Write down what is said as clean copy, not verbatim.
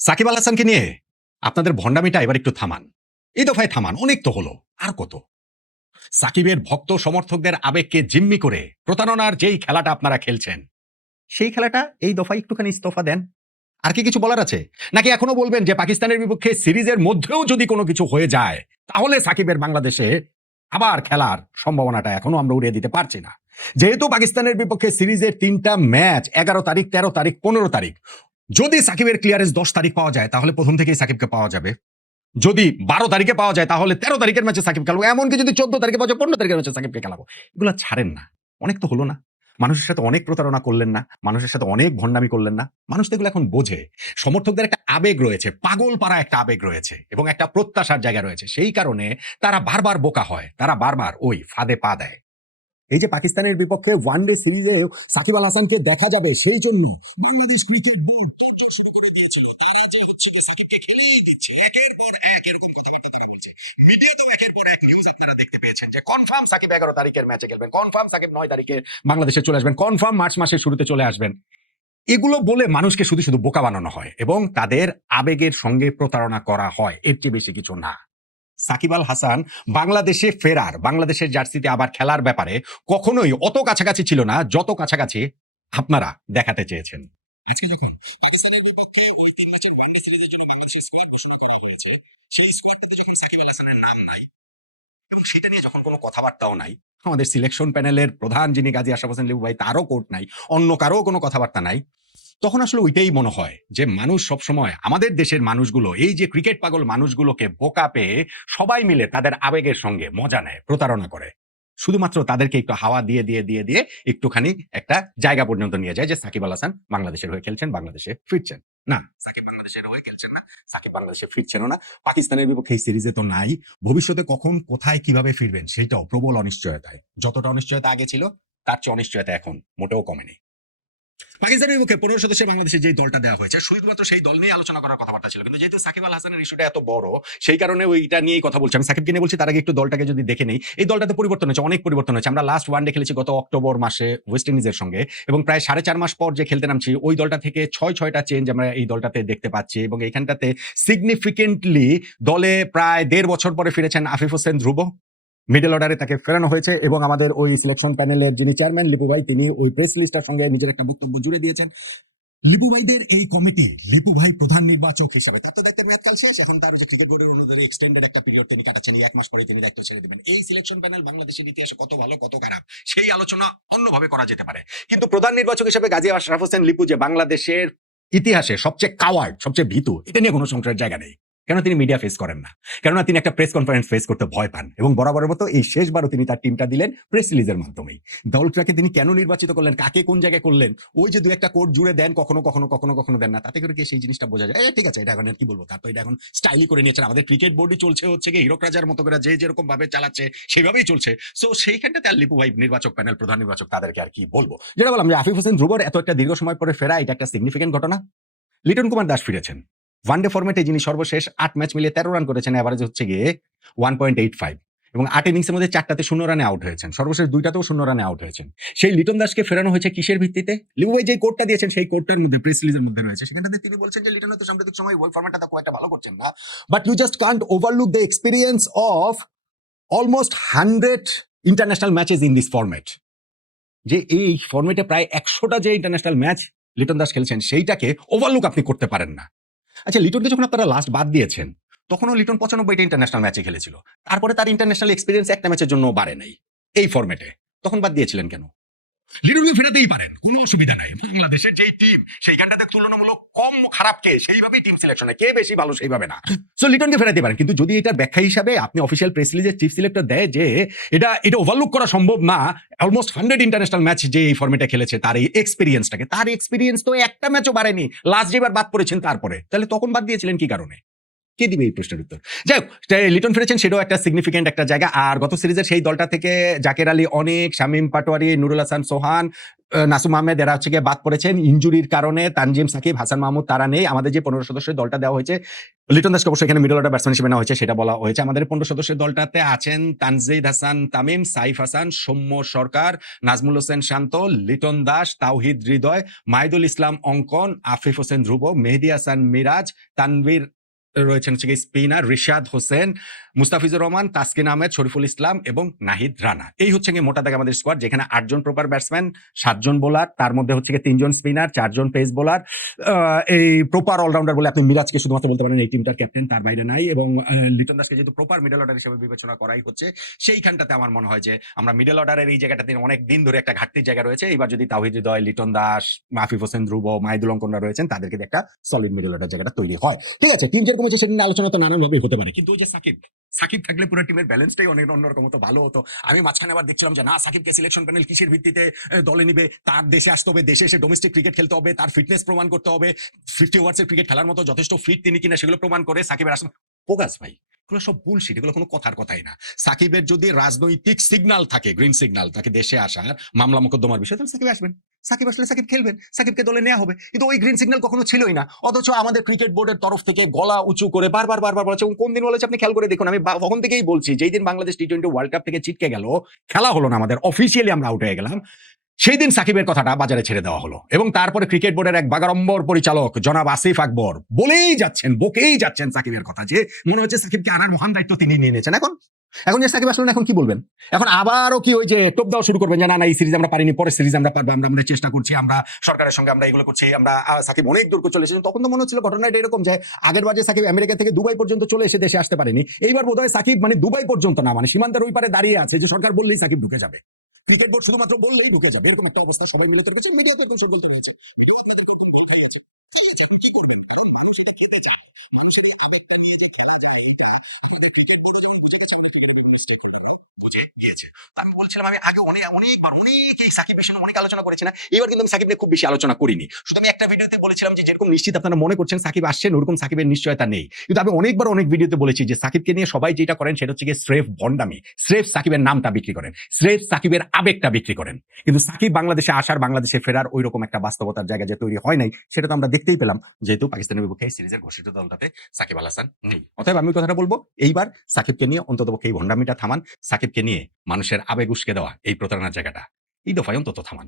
সাকিব আল হাসানকে নিয়ে আপনাদের ভণ্ডামিটা এবার একটু থামান। এই দফায় থামান, অনেক তো হলো, আর কত? সাকিবের ভক্ত সমর্থকদের আবেগকে জিম্মি করে প্রতারণার যেই খেলাটা আপনারা খেলছেন, সেই খেলাটা এই দফায় একটুখানি ইস্তফা দেন। আর কি কিছু বলার আছে? নাকি এখনো বলবেন যে পাকিস্তানের বিপক্ষে সিরিজের মধ্যেও যদি কোনো কিছু হয়ে যায়, তাহলে সাকিবের বাংলাদেশে আবার খেলার সম্ভাবনাটা এখনো আমরা উড়িয়ে দিতে পারছি না। যেহেতু পাকিস্তানের বিপক্ষে সিরিজের ৩টা ম্যাচ ১১ তারিখ, ১৩ তারিখ, ১৫ তারিখ, যদি সাকিবের ক্লিয়ারেন্স ১০ তারিখ পাওয়া যায়, তাহলে প্রথম থেকেই সাকিবকে পাওয়া যাবে। যদি ১২ তারিখে পাওয়া যায়, তাহলে ১৩ তারিখের ম্যাচে সাকিব খেলাবো। এমনকি যদি ১৪ তারিখে পাওয়া যায়, ১৫ তারিখের ম্যাচে সাকিবকে খেলাবো। এগুলো ছাড়েন না। অনেক তো হলো না? মানুষের সাথে অনেক প্রতারণা করলেন না? মানুষের সাথে অনেক ভণ্ডামি করলেন না? মানুষ তো এগুলো এখন বোঝে। সমর্থকদের একটা আবেগ রয়েছে, পাগল পাড়া একটা আবেগ রয়েছে এবং একটা প্রত্যাশার জায়গা রয়েছে। সেই কারণে তারা বারবার বোকা হয়। তারা বারবার ওই ফাঁদে পা দেয়। এই যে পাকিস্তানের বিপক্ষে ওয়ানডে সিরিজে সাকিব আল হাসানকে দেখা যাবে, সেই জন্য বাংলাদেশ ক্রিকেট বোর্ড তোড়জোড় শুরু করে দিয়েছিল। তারা যে হচ্ছে কি সাকিবকে খেলিয়ে দিচ্ছে, একের পর এক এরকম কথাবার্তা তারা বলছে। মিডিয়াতেও একের পর এক নিউজ আপনারা দেখতে পেয়েছেন যে কনফার্ম সাকিব ১১ তারিখের ম্যাচে খেলবেন, কনফার্ম সাকিব ৯ তারিখে বাংলাদেশে চলে আসবেন, কনফার্ম মার্চ মাসের শুরুতে চলে আসবেন। এগুলো বলে মানুষকে শুধু শুধু বোকা বানানো হয় এবং তাদের আবেগের সঙ্গে প্রতারণা করা হয়। এর চেয়ে বেশি কিছু না। সাকিব আল হাসান বাংলাদেশে ফেরার, বাংলাদেশের জার্সিতে আবার খেলার ব্যাপারে কখনোই অত কাছাকাছি ছিল না যত কাছাকাছি আপনারা দেখাতে চেয়েছেন। আজকে যখন পাকিস্তানের বিপক্ষে ওই ৩ ম্যাচের ওয়ানডে সিরিজের জন্য বাংলাদেশের স্কোয়াড ঘোষণা করা হয়েছে, সেই স্কোয়াডটাতে যখন সাকিব আল হাসানের নাম নাই এবং সেটা নিয়ে যখন কোনো কথাবার্তাও নাই, আমাদের সিলেকশন প্যানেলের প্রধান যিনি গাজী আশরাফ হোসেন লিপু ভাই, তারও কোর্ট নাই, অন্য কারো কোনো কথাবার্তা নাই, তখন আসলে ওইটাই মনে হয় যে মানুষ সবসময়, আমাদের দেশের মানুষগুলো, এই যে ক্রিকেট পাগল মানুষগুলোকে বোকা পেয়ে সবাই মিলে তাদের আবেগের সঙ্গে মজা নেয়, প্রতারণা করে। শুধুমাত্র তাদেরকে একটু হাওয়া দিয়ে দিয়ে দিয়ে দিয়ে একটুখানি একটা জায়গা পর্যন্ত নিয়ে যায় যে সাকিব আল হাসান বাংলাদেশের হয়ে খেলছেন, বাংলাদেশে ফিরছেন। না, সাকিব বাংলাদেশের হয়ে খেলছেন না, সাকিব বাংলাদেশে ফিরছেনও না। পাকিস্তানের বিপক্ষে এই সিরিজে তো নাই। ভবিষ্যতে কখন, কোথায়, কিভাবে ফিরবেন সেটাও প্রবল অনিশ্চয়তায়। যতটা অনিশ্চয়তা আগে ছিল, তার চেয়ে অনিশ্চয়তা এখন মোটেও কমেনি। পাকিস্তানের বিপক্ষে ১৫ সদস্যের বাংলাদেশে যে দলটা দেওয়া হয়েছে, শুধুমাত্র সেই দল নিয়ে আলোচনা করার কথাবার্তা ছিল। কিন্তু যেহেতু সাকিব আল হাসানের ইস্যুটা এত বড়, সেই কারণে ওইটা নিয়েই কথা বলছি। আমি সাকিবকে নিয়ে বলছি, তার আগে একটু দলটাকে যদি দেখে নেই। এই দলটাতে পরিবর্তন হয়েছে, অনেক পরিবর্তন হয়েছে। আমরা লাস্ট ওয়ানডে খেলেছি গত অক্টোবর মাসে ওয়েস্ট ইন্ডিজের সঙ্গে, এবং প্রায় ৪.৫ মাস পর যে খেলতে নামছি, ওই দলটা থেকে ৬টা চেঞ্জ আমরা এই দলটাতে দেখতে পাচ্ছি। এবং এইখানটাতে সিগনিফিকেন্টলি দলে প্রায় ১.৫ বছর পরে ফিরেছেন আফিফ হোসেন ধ্রুব। মিডল অর্ডারে তাকে ফেরানো হয়েছে এবং আমাদের ওই সিলেকশন প্যানেলের যিনি চেয়ারম্যান লিপু ভাই, তিনি ওই প্রেস লিস্টার সঙ্গে নিজের একটা বক্তব্য জুড়ে দিয়েছেন। লিপু ভাইদের এই কমিটির লিপু ভাই প্রধান নির্বাচক হিসাবে, তার তো দায়িত্বের মেয়াদকাল শেষ, এখন তার যে ক্রিকেট বোর্ডের অনুদানে এক্সটেন্ডেড একটা পিরিয়ড তিনি কাটাচ্ছেন, ১ মাস পরে তিনি দায়িত্ব ছেড়ে দিবেন। এই সিলেকশন প্যানেল বাংলাদেশের ইতিহাসে কত ভালো কত খারাপ সেই আলোচনা অন্যভাবে করা যেতে পারে, কিন্তু প্রধান নির্বাচক হিসেবে গাজী আশরাফ হোসেন লিপু যে বাংলাদেশের ইতিহাসে সবচেয়ে কাওয়ার্ড, সবচেয়ে ভীতু, এটা নিয়ে কোনো সংশয়ের জায়গা নেই। কেন তিনি মিডিয়া ফেস করেন না? কেননা তিনি একটা প্রেস কনফারেন্স ফেস করতে ভয় পান, এবং বরাবরের মতো এই শেষবারও তিনি তার টিমটা দিলেন প্রেস রিলিজের মাধ্যমেই। দলটাকে তিনি কেন নির্বাচিত করলেন, কাকে কোন জায়গায় করলেন, ওই যে ২-১টা কোড জুড়ে দেন, কখনো কখনো কখনো কখনো দেন না, তাতে করে কি সেই জিনিসটা বোঝা যায়? ঠিক আছে, এটা এখন আর কি বলবো, তার তো এটা এখন স্টাইলি করে নিয়েছেন। আমাদের ক্রিকেট বোর্ডই চলছে হচ্ছে গিয়ে হীরক রাজার মতো করে, যে যেরকম ভাবে চালাচ্ছে সেইভাবেই চলছে। সো সেইখানটাতে আর লিপু ভাই নির্বাচক প্যানেল, প্রধান নির্বাচক, তাদেরকে আর কি বলবো। যেটা বললাম যে আফিফ হোসেন ধ্রুবর এত একটা দীর্ঘ সময় পরে ফেরা, এটা একটা সিগনিফিকেন্ট ঘটনা। লিটন কুমার দাস ফিরেছেন ওয়ানডে ফরম্যাটে, যিনি সর্বশেষ ৮ ম্যাচ মিলিয়ে ১৩ রান করেছেন, এভারেজ হচ্ছে গিয়ে ১.৮৫, এবং ৮ ইনিংসের মধ্যে ৪টাতে ০ রানে আউট হয়েছেন, সর্বশেষ ২টাতেও ০ রানে আউট হয়েছেন। সেই লিটন দাসকে ফেরানো হয়েছে কিসের ভিত্তিতে? লিপু ভাই যে কোডটা দিয়েছেন, সেই কোডটার মধ্যে, প্রেস রিলিজের মধ্যে রয়েছে, সেখানটাতে তিনি বলছেন যে লিটন তো সাম্প্রতিক সময় ওই ফরম্যাটটা খুব একটা ভালো করছেন না, but you just can't overlook the experience of almost 100 international matches in this format. যে এই ফরম্যাটে প্রায় ১০০টা যে ইন্টারন্যাশনাল ম্যাচ লিটন দাস খেলছেন, সেইটাকে ওভারলুক আপনি করতে পারেন না। আচ্ছা, লিটনকে যখন আপনারা লাস্ট বাদ দিয়েছেন, তখনও লিটন ৯৫টা ইন্টারন্যাশনাল ম্যাচে খেলেছিল। তারপরে তার ইন্টারন্যাশনাল এক্সপেরিয়েন্স একটা ম্যাচের জন্য বাড়ে নাই এই ফরম্যাটে। তখন বাদ দিয়েছিলেন কেন? লিটনকে ফেরাতেই পারেন, কোনো অসুবিধা নাই। বাংলাদেশের যেই টিম, সেইখানটাতে তুলনামূলক কম খারাপ কে, সেইভাবেই টিম সিলেকশনে কে বেশি ভালো সেইভাবে না। সো লিটনকে ফেরাতে পারেন, কিন্তু যদি এটার ব্যাখ্যা হিসাবে আপনি অফিসিয়াল প্রেস রিলিজের চিফ সিলেক্টর দেয় যে এটা ওভারলুক করা সম্ভব না, অলমোস্ট 100 ইন্টারন্যাশনাল ম্যাচ যে এই ফরম্যাটে খেলেছে, তার এই এক্সপেরিয়েন্সটাকে, তার এক্সপেরিয়েন্স তো একটা ম্যাচও বাড়েনি, লাস্ট যেবার বাদ পড়েছেন তারপরে, তাহলে তখন বাদ দিয়েছিলেন কি কারণে? কে দিবে এই প্রশ্নের উত্তর? যাই হোক, লিটন ফিরেছেন, সেটাও একটা সিগনিফিকেন্ট একটা জায়গা। আর গত সিরিজের সেই দলটা থেকে জাকের আলী অনেক, শামীম পাটোয়ারি, নুরুল হাসান সোহান, নাসুম আহমেদ, এরা হচ্ছে গিয়ে বাদ পড়েছেন ইনজুরির কারণে। তানজিম সাকিব, হাসান মাহমুদ তারা নেই। আমাদের যে ১৫ সদস্যের দলটা দেওয়া হয়েছে, লিটন দাসকে অবশ্যই এখানে মিডল অর্ডার ব্যাটসম্যান হিসেবে নেওয়া হয়েছে, সেটা বলা হয়েছে। আমাদের 15 সদস্যের দলটাতে আছেন তানজিদ হাসান তামিম, সাইফ হাসান, সৌম্য সরকার, নাজমুল হোসেন শান্ত, লিটন দাস, তাওহিদ হৃদয়, মাহিদুল ইসলাম অঙ্কন, আফিফ হোসেন ধ্রুব, মেহেদী হাসান মিরাজ, তানভীর রয়েছেন হচ্ছে গিয়ে স্পিনার, রিশাদ হোসেন, মুস্তাফিজুর রহমান, তাসকিন আহমেদ, শরীফুল ইসলাম এবং নাহিদ রানা। এই হচ্ছে গিয়ে মোটা দাগে আমাদের স্কোয়াড, যেখানে 8 জন প্রপার ব্যাটসম্যান, 7 জন বোলার, তার মধ্যে হচ্ছে গিয়ে 3 জন স্পিনার, 4 জন পেস বোলার। এই প্রপার অলরাউন্ডার বলে আপনি মিরাজকে শুধুমাত্র বলতে পারেন এই টিমটার ক্যাপ্টেন, তার বাইরে নাই। এবং লিটন দাসকে যেহেতু প্রপার মিডল অর্ডার হিসেবে বিবেচনা করাই হচ্ছে, সেইখানটাতে আমার মনে হয় যে আমরা মিডল অর্ডারের এই জায়গাটাতে অনেক দিন ধরে একটা ঘাটতির জায়গা রয়েছে। এবার যদি তাওহিদ হৃদয়, লিটন দাস, আফিফ হোসেন ধ্রুব, মাহিদুল অঙ্কনরা রয়েছেন, তাদেরকে দিয়ে একটা সলিড মিডল অর্ডার জায়গাটা তৈরি হয়। ঠিক আছে, টিম যেরকম হচ্ছে সেটা নিয়ে আলোচনা তো নানানভাবে হতে পারে, কিন্তু ওই যে সাকিব থাকলে পুরো টিমের ব্যালেন্সটাই অনেক অন্যরকম হতো, ভালো হতো। আমি মাঝখানে আবার দেখছিলাম যে না, সাকিবকে সিলেকশন প্যানেল কিসের ভিত্তিতে দলে নিবে, তার দেশে আসতে হবে, দেশে এসে ডোমেস্টিক ক্রিকেট খেলতে হবে, তার ফিটনেস প্রমাণ করতে হবে, 50 ওভার্সের ক্রিকেট খেলার মতো যথেষ্ট ফিট তিনি কিনা সেগুলো প্রমাণ করে সাকিবের আসলে ফোকাস ভাই। এগুলো সব বুলশিট, এগুলো কোনো কথার কথাই না। সাকিবের যদি রাজনৈতিক সিগন্যাল থাকে, গ্রিন সিগন্যাল, তাকে দেশে আসার মামলা মোকদ্দমার বিষয়, তাহলে সাকিব আসবেন, সাকিব আসলে সাকিব খেলবেন, সাকিবকে দলে নেওয়া হবে। কিন্তু ওই গ্রিন সিগন্যাল কখনো ছিলই না। অথচ আমাদের ক্রিকেট বোর্ডের তরফ থেকে গলা উঁচু করে বারবার বলেছে, এবং কোন দিন বলেছে আপনি খেয়াল করে দেখুন। আমি তখন থেকেই বলছি, যেই দিন বাংলাদেশ টি-20 ওয়ার্ল্ড কাপ থেকে ছিটকে গেল, খেলা হলো না আমাদের, অফিসিয়ালি আমরা আউট হয়ে গেলাম, সেই দিন সাকিবের কথাটা বাজারে ছেড়ে দেওয়া হলো। এবং তারপরে ক্রিকেট বোর্ডের এক বাগাড়ম্বর পরিচালক জনাব আসিফ আকবর বকেই যাচ্ছেন সাকিবের কথা, যে মনে হচ্ছে সাকিবকে আনার মহান দায়িত্ব তিনি নিয়ে নিয়েছেন। এখন যে সাকিব আসলেন, এখন কি বলবেন? এখন আবারও কি ওই যে টোপ দেওয়া শুরু করবেন যে না, এই সিরিজ আমরা পারিনি, পরের সিরিজ আমরা পারবো, আমরা আমাদের চেষ্টা করছি, আমরা সরকারের সঙ্গে আমরা এগুলো করছি, আমরা সাকিব অনেক দূর চলে এসেছেন। তখন তো মনে হচ্ছিল ঘটনাটা এরকম যে আগের বাজে সাকিব আমেরিকা থেকে দুবাই পর্যন্ত চলে এসে দেশে আসতে পারেনি, এইবার বোধহয় সাকিব মানে দুবাই পর্যন্ত না, মানে সীমান্তের ওই পারে দাঁড়িয়ে আছে, যে সরকার বললেই সাকিব ঢুকে যাবে, ক্রিকেট বোর্ড শুধুমাত্র বললেই ঢুকে যাবে, এরকম একটা অবস্থা সবাই মিলে করেছে, মিডিয়াতে একদম শুরু করতে হয়েছে। বুঝে গিয়েছে। আমি বলছিলাম, আমি আগে অনেকবার অনেকেই সাকিব এসে অনেক আলোচনা করেছি না, এবার কিন্তু আমি সাকিব নিয়ে খুব বেশি আলোচনা করিনি। শুধু আমি একটা ভিডিওতে বলেছিলাম যে যেরকম নিশ্চিত আপনারা মনে করছেন সাকিব আসছেন, ওরকম সাকিবের নিশ্চয়তা নেই। কিন্তু আমি অনেকবার অনেক ভিডিওতে বলেছি যে সাকিবকে নিয়ে সবাই যেটা করেন সেটা হচ্ছে গিয়ে স্রেফ ভন্ডামি, স্রেফ সাকিবের নামটা বিক্রি করেন, স্রেফ সাকিবের আবেগটা বিক্রি করেন। কিন্তু সাকিব বাংলাদেশে আসার, বাংলাদেশে ফেরার ওই রকম একটা বাস্তবতার জায়গা যে তৈরি হয় নাই, সেটা তো আমরা দেখতেই পেলাম, যেহেতু পাকিস্তানের বিপক্ষে সিরিজের ঘোষিত দলটাতে সাকিব আল হাসান নেই। অতএব আমি কথাটা বলবো, এইবার সাকিবকে নিয়ে অন্ততপক্ষে এই ভন্ডামিটা থামান, সাকিবকে নিয়ে মানুষের আবেগ উস্কে দেওয়া এই প্রতারণার জায়গাটা এই দফায় অন্তত থামান।